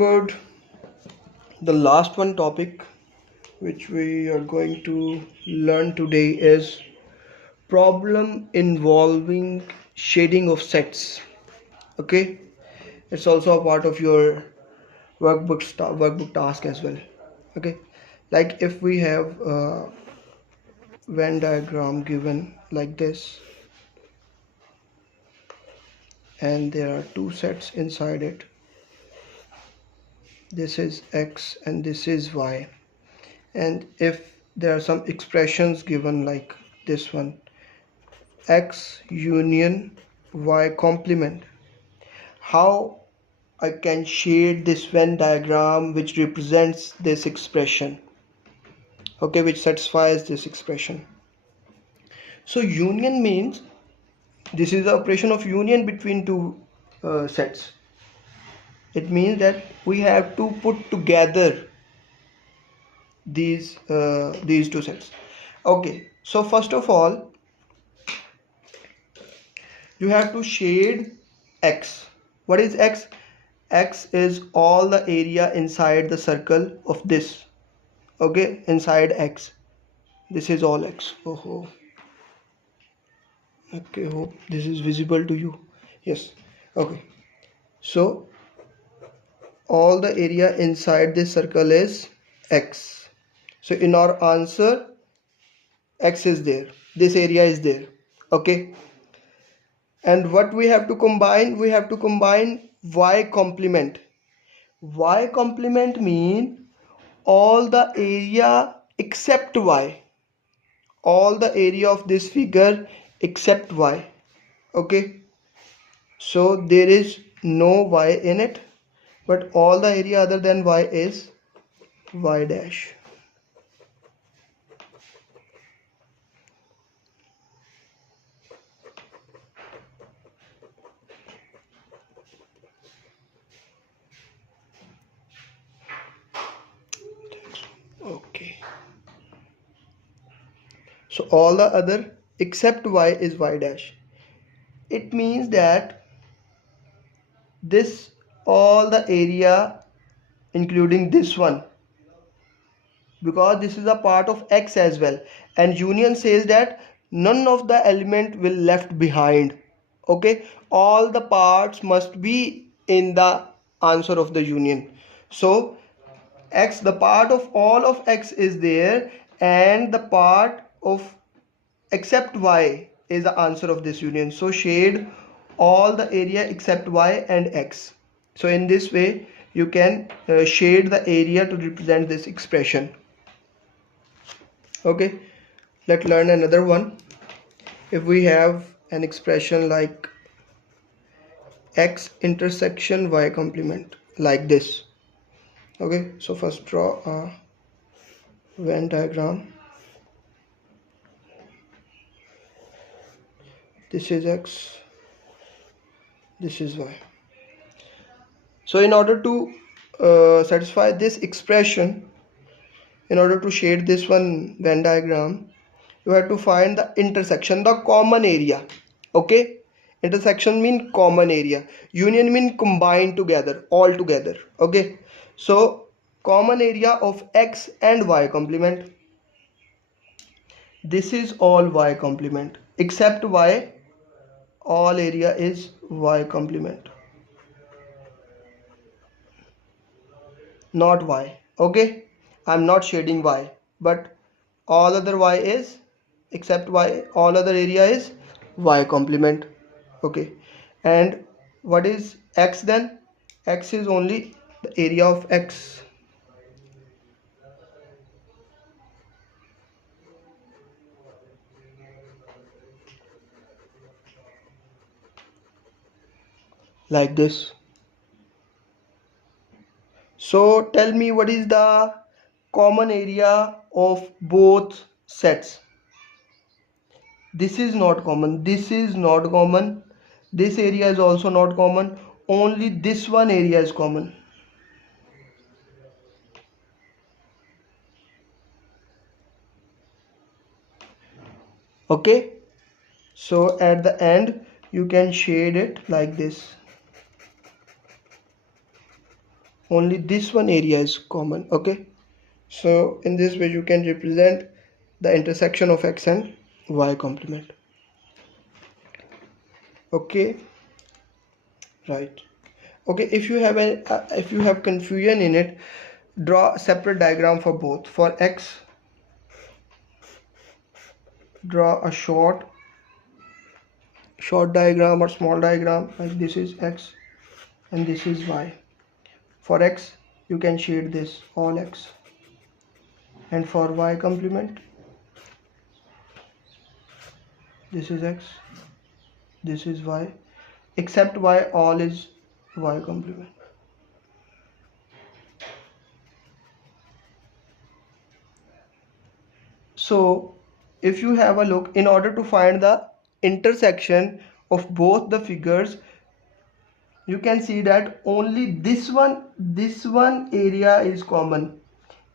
onward, the last one topic which we are going to learn today is problem involving shading of sets. Okay, it's also a part of your workbook task as well. Okay, like if we have a Venn diagram given like this, and there are two sets inside it. This is x and this is y, and if there are some expressions given like this one, x union y complement, how I can shade this Venn diagram which represents this expression, okay, which satisfies this expression. So union means this is the operation of union between two sets. It means that we have to put together these two sets. Okay, so first of all you have to shade x. What is x? X is all the area inside the circle of this. Okay, inside x, this is all x. Oh, okay, hope this is visible to you. Yes. Okay, so all the area inside this circle is x. So in our answer, x is there, this area is there. Okay, and what we have to combine? We have to combine y complement. Y complement mean all the area except y, all the area of this figure except y. Okay, so there is no y in it, but all the area other than y is y dash. Okay, so all the other except y is y dash. It means that this all the area including this one, because this is a part of x as well, and union says that none of the element will left behind. Okay, all the parts must be in the answer of the union. So x, the part of all of x is there, and the part of except y is the answer of this union. So shade all the area except y and x. So in this way you can shade the area to represent this expression. Okay, let's learn another one. If we have an expression like x intersection y complement like this. Okay, so first draw a Venn diagram. This is x, this is y. So in order to satisfy this expression, in order to shade this one Venn diagram, you have to find the intersection, the common area. Okay, intersection mean common area, union mean combined together, all together. Okay, so common area of x and y complement, this is all y complement except y, all area is y complement, not y. Okay, I'm not shading y, but all other y is except y, all other area is y complement. Okay, and what is x then? X is only the area of x. Like this. So tell me, what is the common area of both sets? This is not common, this is not common, this area is also not common, only this one area is common. Okay, so at the end you can shade it like this. only this one area is common. Okay, so in this way you can represent the intersection of x and y complement. Okay, right. Okay, if you have confusion in it, draw a separate diagram for both. For x, draw a short diagram or small diagram, like this is x and this is y. For x you can shade this all x, and for y complement this is x, this is y, except y all is y complement. So if you have a look, in order to find the intersection of both the figures, you can see that only this one area is common.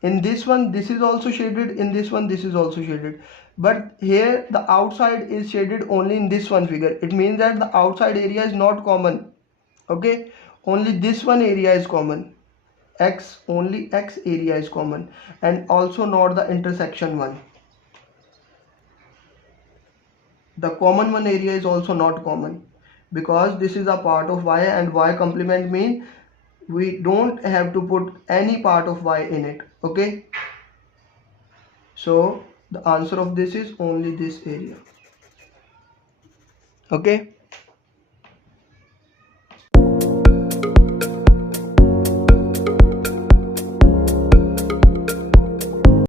In this one this is also shaded, in this one this is also shaded, but here the outside is shaded only in this one figure. It means that the outside area is not common. Okay, only this one area is common. X, only x area is common, and also not the intersection one. The common one area is also not common, because this is a part of y, and y complement mean we don't have to put any part of y in it. Okay, so the answer of this is only this area. Okay.